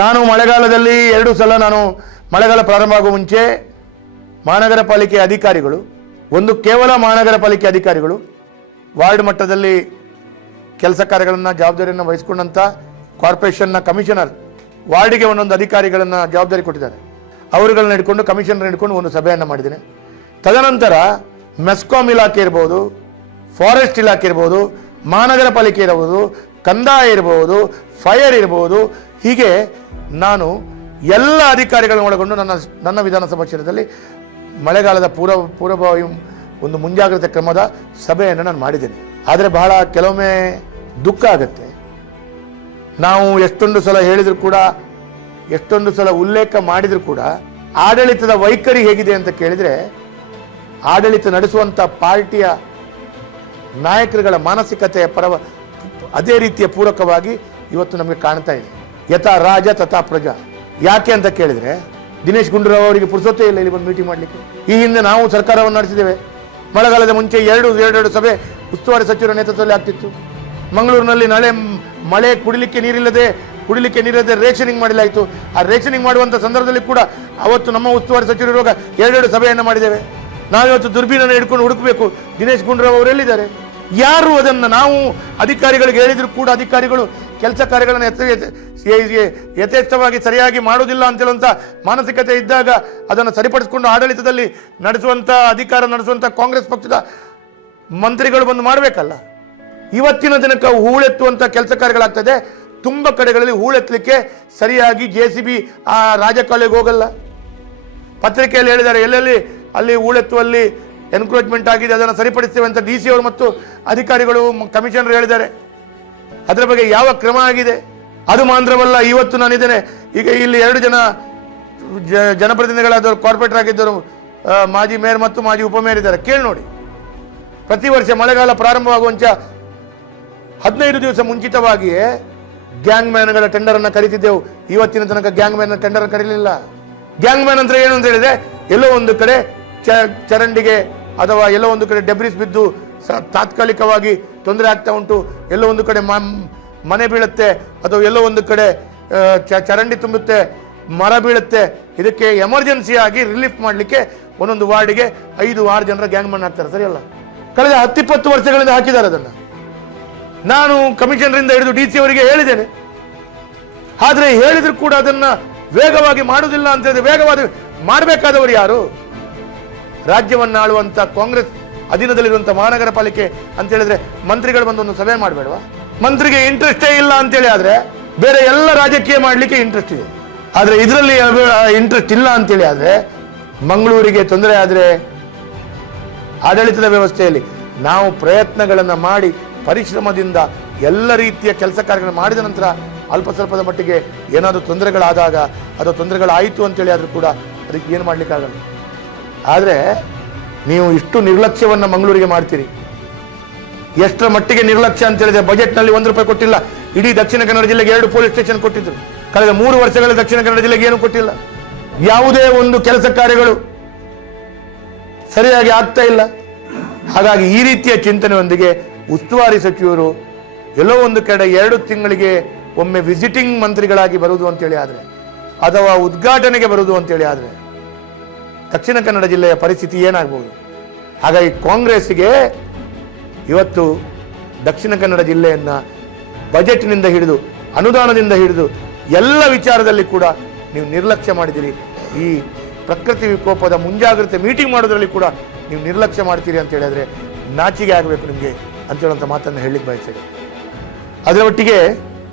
ನಾನು ಮಳೆಗಾಲದಲ್ಲಿ 2 ಸಲ ಮಳೆಗಾಲ ಪ್ರಾರಂಭ ಆಗುವ ಮುಂಚೆ ಮಹಾನಗರ ಪಾಲಿಕೆ ಅಧಿಕಾರಿಗಳು, ಒಂದು ಕೇವಲ ಮಹಾನಗರ ಪಾಲಿಕೆ ಅಧಿಕಾರಿಗಳು, ವಾರ್ಡ್ ಮಟ್ಟದಲ್ಲಿ ಕೆಲಸ ಕಾರ್ಯಗಳನ್ನು ಜವಾಬ್ದಾರಿಯನ್ನು ವಹಿಸಿಕೊಂಡಂಥ ಕಾರ್ಪೊರೇಷನ್ನ ಕಮಿಷನರ್ ವಾರ್ಡಿಗೆ ಒಂದೊಂದು ಅಧಿಕಾರಿಗಳನ್ನು ಜವಾಬ್ದಾರಿ ಕೊಟ್ಟಿದ್ದಾರೆ. ಅವರುಗಳನ್ನ ಹಿಡ್ಕೊಂಡು ಕಮಿಷನರ್ ಹಿಡ್ಕೊಂಡು ಒಂದು ಸಭೆಯನ್ನು ಮಾಡಿದ್ದೇನೆ. ತದನಂತರ ಮೆಸ್ಕಾಂ ಇಲಾಖೆ ಇರ್ಬೋದು, ಫಾರೆಸ್ಟ್ ಇಲಾಖೆ ಇರ್ಬೋದು, ಮಹಾನಗರ ಪಾಲಿಕೆ ಇರಬಹುದು, ಕಂದಾಯ ಇರಬಹುದು, ಫೈರ್ ಇರಬಹುದು, ಹೀಗೆ ನಾನು ಎಲ್ಲ ಅಧಿಕಾರಿಗಳನ್ನು ಒಳಗೊಂಡು ನನ್ನ ವಿಧಾನಸಭಾ ಕ್ಷೇತ್ರದಲ್ಲಿ ಮಳೆಗಾಲದ ಪೂರ್ವಭಾವಿ ಒಂದು ಮುಂಜಾಗ್ರತೆ ಕ್ರಮದ ಸಭೆಯನ್ನು ನಾನು ಮಾಡಿದ್ದೇನೆ. ಆದರೆ ಬಹಳ ಕೆಲವೊಮ್ಮೆ ದುಃಖ ಆಗುತ್ತೆ. ನಾವು ಎಷ್ಟೊಂದು ಸಲ ಹೇಳಿದ್ರು ಕೂಡ, ಎಷ್ಟೊಂದು ಸಲ ಉಲ್ಲೇಖ ಮಾಡಿದ್ರು ಕೂಡ ಆಡಳಿತದ ವೈಖರಿ ಹೇಗಿದೆ ಅಂತ ಕೇಳಿದರೆ, ಆಡಳಿತ ನಡೆಸುವಂಥ ಪಾರ್ಟಿಯ ನಾಯಕರುಗಳ ಮಾನಸಿಕತೆಯ ಅದೇ ರೀತಿಯ ಪೂರಕವಾಗಿ ಇವತ್ತು ನಮಗೆ ಕಾಣ್ತಾ ಇದೆ. ಯಥಾ ರಾಜ ತಥಾ ಪ್ರಜಾ. ಯಾಕೆ ಅಂತ ಕೇಳಿದರೆ, ದಿನೇಶ್ ಗುಂಡೂರಾವ್ ಅವರಿಗೆ ಪುರುಸೊತ್ತೇ ಇಲ್ಲ ಇಲ್ಲಿ ಬಂದು ಮೀಟಿಂಗ್ ಮಾಡಲಿಕ್ಕೆ. ಈ ಹಿಂದೆ ನಾವು ಸರ್ಕಾರವನ್ನು ನಡೆಸಿದ್ದೇವೆ. ಮಳೆಗಾಲದ ಮುಂಚೆ ಎರಡು ಸಭೆ ಉಸ್ತುವಾರಿ ಸಚಿವರ ನೇತೃತ್ವದಲ್ಲಿ ಆಗ್ತಿತ್ತು. ಮಂಗಳೂರಿನಲ್ಲಿ ಮಳೆ ಕುಡಿಲಿಕ್ಕೆ ನೀರಿಲ್ಲದೆ ರೇಷನಿಂಗ್ ಮಾಡಲಾಯಿತು. ಆ ರೇಷನಿಂಗ್ ಮಾಡುವಂಥ ಸಂದರ್ಭದಲ್ಲಿ ಕೂಡ ಅವತ್ತು ನಮ್ಮ ಉಸ್ತುವಾರಿ ಸಚಿವರು ಇರುವಾಗ 2 ಸಭೆಯನ್ನು ಮಾಡಿದ್ದೇವೆ. ನಾವಿವತ್ತು ದುರ್ಬೀನನ್ನು ಹಿಡ್ಕೊಂಡು ಹುಡುಕಬೇಕು, ದಿನೇಶ್ ಗುಂಡೂರಾವ್ ಅವರು ಎಲ್ಲಿದ್ದಾರೆ? ಯಾರು ಅದನ್ನು ನಾವು ಅಧಿಕಾರಿಗಳಿಗೆ ಹೇಳಿದ್ರು ಕೂಡ ಅಧಿಕಾರಿಗಳು ಕೆಲಸ ಕಾರ್ಯಗಳನ್ನು ಯಥೇಚ್ಛವಾಗಿ ಸರಿಯಾಗಿ ಮಾಡುವುದಿಲ್ಲ ಅಂತೇಳುವಂಥ ಮಾನಸಿಕತೆ ಇದ್ದಾಗ ಅದನ್ನು ಸರಿಪಡಿಸಿಕೊಂಡು ಆಡಳಿತದಲ್ಲಿ ಅಧಿಕಾರ ನಡೆಸುವಂಥ ಕಾಂಗ್ರೆಸ್ ಪಕ್ಷದ ಮಂತ್ರಿಗಳು ಬಂದು ಮಾಡಬೇಕಲ್ಲ. ಇವತ್ತಿನ ದಿನಕ್ಕೆ ಹೂಳೆತ್ತುವಂಥ ಕೆಲಸ ಕಾರ್ಯಗಳಾಗ್ತದೆ. ತುಂಬ ಕಡೆಗಳಲ್ಲಿ ಹೂಳೆತ್ತಲಿಕ್ಕೆ ಸರಿಯಾಗಿ JCB ಆ ರಾಜಕಾಲುವೆಗೆ ಹೋಗಲ್ಲ. ಪತ್ರಿಕೆಯಲ್ಲಿ ಹೇಳಿದ್ದಾರೆ, ಎಲ್ಲೆಲ್ಲಿ ಅಲ್ಲಿ ಹೂಳೆತ್ತುವಲ್ಲಿ ಎನ್ಕ್ರೋಚ್ಮೆಂಟ್ ಆಗಿದೆ ಅದನ್ನು ಸರಿಪಡಿಸ್ತೇವೆ ಅಂತ DC ಅವರು ಮತ್ತು ಅಧಿಕಾರಿಗಳು, ಕಮಿಷನರ್ ಹೇಳಿದ್ದಾರೆ. ಅದರ ಬಗ್ಗೆ ಯಾವ ಕ್ರಮ ಆಗಿದೆ? ಅದು ಮಾತ್ರವಲ್ಲ, ಇವತ್ತು ನಾನಿದ್ದೇನೆ, ಈಗ ಇಲ್ಲಿ 2 ಜನ ಜನಪ್ರತಿನಿಧಿಗಳಾದವರು, ಕಾರ್ಪೊರೇಟರ್ ಆಗಿದ್ದರು, ಮಾಜಿ ಮೇಯರ್ ಮತ್ತು ಮಾಜಿ ಉಪಮೇಯರ್ ಇದ್ದಾರೆ. ಕೇಳಿ ನೋಡಿ, ಪ್ರತಿ ವರ್ಷ ಮಳೆಗಾಲ ಪ್ರಾರಂಭವಾಗುವಂಚ 15 ದಿವಸ ಮುಂಚಿತವಾಗಿಯೇ ಗ್ಯಾಂಗ್ ಮ್ಯಾನ್ಗಳ ಟೆಂಡರನ್ನು ಕರೀತಿದ್ದೆವು. ಇವತ್ತಿನ ತನಕ ಗ್ಯಾಂಗ್ ಮ್ಯಾನ್ ಟೆಂಡರ್ ಕರೀಲಿಲ್ಲ. ಗ್ಯಾಂಗ್ ಮ್ಯಾನ್ ಅಂದ್ರೆ ಏನು ಅಂತ ಹೇಳಿದ್ರೆ, ಎಲ್ಲೋ ಒಂದು ಕಡೆ ಚರಂಡಿಗೆ ಅಥವಾ ಎಲ್ಲೋ ಒಂದು ಕಡೆ ಡೆಬ್ರಿಸ್ ಬಿದ್ದು ತಾತ್ಕಾಲಿಕವಾಗಿ ತೊಂದರೆ ಆಗ್ತಾ ಉಂಟು, ಎಲ್ಲೋ ಒಂದು ಕಡೆ ಮನೆ ಬೀಳುತ್ತೆ, ಅಥವಾ ಎಲ್ಲೋ ಒಂದು ಕಡೆ ಚರಂಡಿ ತುಂಬುತ್ತೆ, ಮರ ಬೀಳುತ್ತೆ. ಇದಕ್ಕೆ ಎಮರ್ಜೆನ್ಸಿಯಾಗಿ ರಿಲೀಫ್ ಮಾಡಲಿಕ್ಕೆ ಒಂದೊಂದು ವಾರ್ಡಿಗೆ 5-6 ಜನರ ಗ್ಯಾಂಗ್ ಮ್ಯಾನ್ ಹಾಕ್ತಾರೆ. ಸರಿಯಲ್ಲ? ಕಳೆದ 10-20 ವರ್ಷಗಳಿಂದ ಹಾಕಿದ್ದಾರೆ ಅದನ್ನು. ನಾನು ಕಮಿಷನರಿಂದ ಹಿಡಿದು DC ಅವರಿಗೆ ಹೇಳಿದ್ದೇನೆ. ಆದರೆ ಹೇಳಿದ್ರು ಕೂಡ ಅದನ್ನು ವೇಗವಾಗಿ ಮಾಡುವುದಿಲ್ಲ ಅಂತ ಹೇಳಿದ್ರೆ, ವೇಗವಾಗಿ ಮಾಡಬೇಕಾದವರು ಯಾರು? ರಾಜ್ಯವನ್ನು ಆಳುವಂಥ ಕಾಂಗ್ರೆಸ್ ಅಧೀನದಲ್ಲಿರುವಂಥ ಮಹಾನಗರ ಪಾಲಿಕೆ ಅಂತ ಹೇಳಿದ್ರೆ ಮಂತ್ರಿಗಳು ಬಂದು ಒಂದು ಸಭೆ ಮಾಡಬೇಡವಾ? ಮಂತ್ರಿಗೆ ಇಂಟ್ರೆಸ್ಟೇ ಇಲ್ಲ ಅಂತೇಳಿ ಆದರೆ ಬೇರೆ ಎಲ್ಲ ರಾಜಕೀಯ ಮಾಡಲಿಕ್ಕೆ ಇಂಟ್ರೆಸ್ಟ್ ಇದೆ. ಆದರೆ ಇದರಲ್ಲಿ ಇಂಟ್ರೆಸ್ಟ್ ಇಲ್ಲ ಅಂತೇಳಿ ಆದರೆ, ಮಂಗಳೂರಿಗೆ ತೊಂದರೆ ಆದರೆ ಆಡಳಿತದ ವ್ಯವಸ್ಥೆಯಲ್ಲಿ ನಾವು ಪ್ರಯತ್ನಗಳನ್ನು ಮಾಡಿ ಪರಿಶ್ರಮದಿಂದ ಎಲ್ಲ ರೀತಿಯ ಕೆಲಸ ಕಾರ್ಯಗಳನ್ನು ಮಾಡಿದ ನಂತರ ಅಲ್ಪ ಸ್ವಲ್ಪದ ಮಟ್ಟಿಗೆ ಏನಾದರೂ ತೊಂದರೆಗಳಾದಾಗ, ಅದು ತೊಂದರೆಗಳಾಯಿತು ಅಂತೇಳಿ ಆದರೂ ಕೂಡ ಅದಕ್ಕೆ ಏನು ಮಾಡಲಿಕ್ಕಾಗಲ್ಲ. ಆದರೆ ನೀವು ಇಷ್ಟು ನಿರ್ಲಕ್ಷ್ಯವನ್ನು ಮಂಗಳೂರಿಗೆ ಮಾಡ್ತೀರಿ. ಎಷ್ಟರ ಮಟ್ಟಿಗೆ ನಿರ್ಲಕ್ಷ್ಯ ಅಂತ ಹೇಳಿದ್ರೆ, ಬಜೆಟ್ನಲ್ಲಿ 1 ರೂಪಾಯಿ ಕೊಟ್ಟಿಲ್ಲ. ಇಡೀ ದಕ್ಷಿಣ ಕನ್ನಡ ಜಿಲ್ಲೆಗೆ 2 ಪೊಲೀಸ್ ಸ್ಟೇಷನ್ ಕೊಟ್ಟಿದ್ರು. ಕಳೆದ 3 ವರ್ಷಗಳಲ್ಲಿ ದಕ್ಷಿಣ ಕನ್ನಡ ಜಿಲ್ಲೆಗೆ ಏನೂ ಕೊಟ್ಟಿಲ್ಲ. ಯಾವುದೇ ಒಂದು ಕೆಲಸ ಕಾರ್ಯಗಳು ಸರಿಯಾಗಿ ಆಗ್ತಾ ಇಲ್ಲ. ಹಾಗಾಗಿ ಈ ರೀತಿಯ ಚಿಂತನೆಯೊಂದಿಗೆ ಉಸ್ತುವಾರಿ ಸಚಿವರು ಎಲ್ಲೋ ಒಂದು ಕಡೆ 2 ತಿಂಗಳಿಗೆ ಒಮ್ಮೆ ವಿಸಿಟಿಂಗ್ ಮಂತ್ರಿಗಳಾಗಿ ಬರುವುದು ಅಂತೇಳಿ ಆದರೆ, ಅಥವಾ ಉದ್ಘಾಟನೆಗೆ ಬರುವುದು ಅಂತೇಳಿ ಆದರೆ ದಕ್ಷಿಣ ಕನ್ನಡ ಜಿಲ್ಲೆಯ ಪರಿಸ್ಥಿತಿ ಏನಾಗಬಹುದು? ಹಾಗಾಗಿ ಕಾಂಗ್ರೆಸ್ಸಿಗೆ ಇವತ್ತು ದಕ್ಷಿಣ ಕನ್ನಡ ಜಿಲ್ಲೆಯನ್ನು ಬಜೆಟ್ನಿಂದ ಹಿಡಿದು, ಅನುದಾನದಿಂದ ಹಿಡಿದು ಎಲ್ಲ ವಿಚಾರದಲ್ಲಿ ಕೂಡ ನೀವು ನಿರ್ಲಕ್ಷ್ಯ ಮಾಡಿದ್ದೀರಿ. ಈ ಪ್ರಕೃತಿ ವಿಕೋಪದ ಮುಂಜಾಗ್ರತೆ ಮೀಟಿಂಗ್ ಮಾಡೋದ್ರಲ್ಲಿ ಕೂಡ ನೀವು ನಿರ್ಲಕ್ಷ್ಯ ಮಾಡ್ತೀರಿ ಅಂತ ಹೇಳಿದ್ರೆ ನಾಚಿಕೆ ಆಗಬೇಕು ನಿಮಗೆ ಅಂತೇಳುವಂಥ ಮಾತನ್ನು ಹೇಳಲಿಕ್ಕೆ ಬಯಸ್ತೇನೆ. ಅದರ ಒಟ್ಟಿಗೆ